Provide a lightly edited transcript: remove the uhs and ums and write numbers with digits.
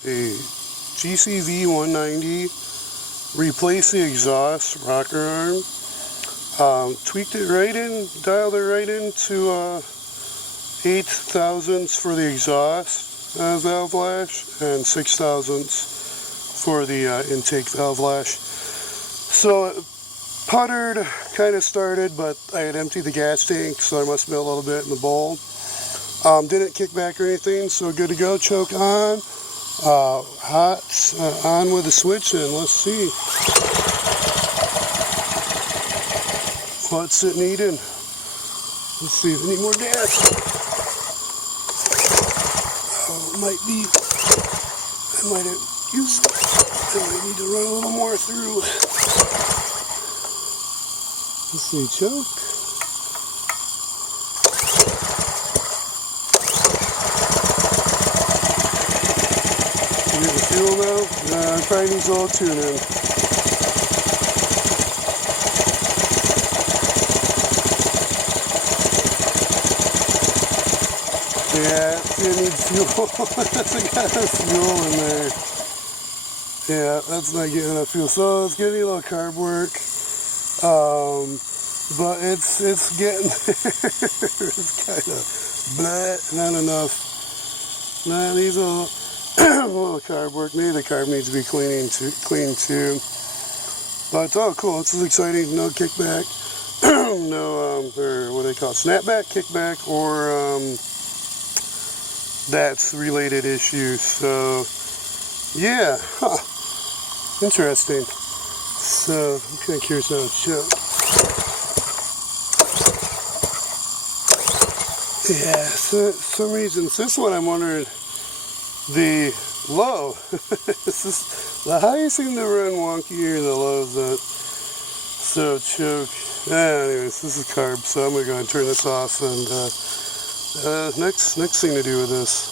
The GCV190, replaced the exhaust rocker arm, tweaked it right in, dialed it right into 8 thousandths for the exhaust valve lash and 6 thousandths for the intake valve lash. So it puttered, kind of started, but I had emptied the gas tank, so there must have been a little bit in the bowl. Didn't kick back or anything, so good to go. Choke on. Hot, on with the switch, and let's see what's it needing. Let's see if we need more gas. Oh, it might be, I might have used it. I might need to run a little more through. Let's see, choke. Get the fuel now. Probably needs a little tuning. Yeah, it needs fuel. That's got fuel in there. Yeah, that's not getting enough fuel. So it's getting a little carb work. But it's getting there. It's kind of blah, not enough. Nah, these little a little carb work. Maybe the carb needs to be cleaned too. But oh, cool! This is exciting. No kickback, no or what do they call it? Snapback, kickback, or that's related issue. So yeah, interesting. So I'm kind of curious how to choke. Yeah, so for some reason, this one I'm wondering. The low, this is the high seem to run wonkier, the lows not so choke. Anyways, this is carb, so I'm gonna go and turn this off, and next thing to do with this.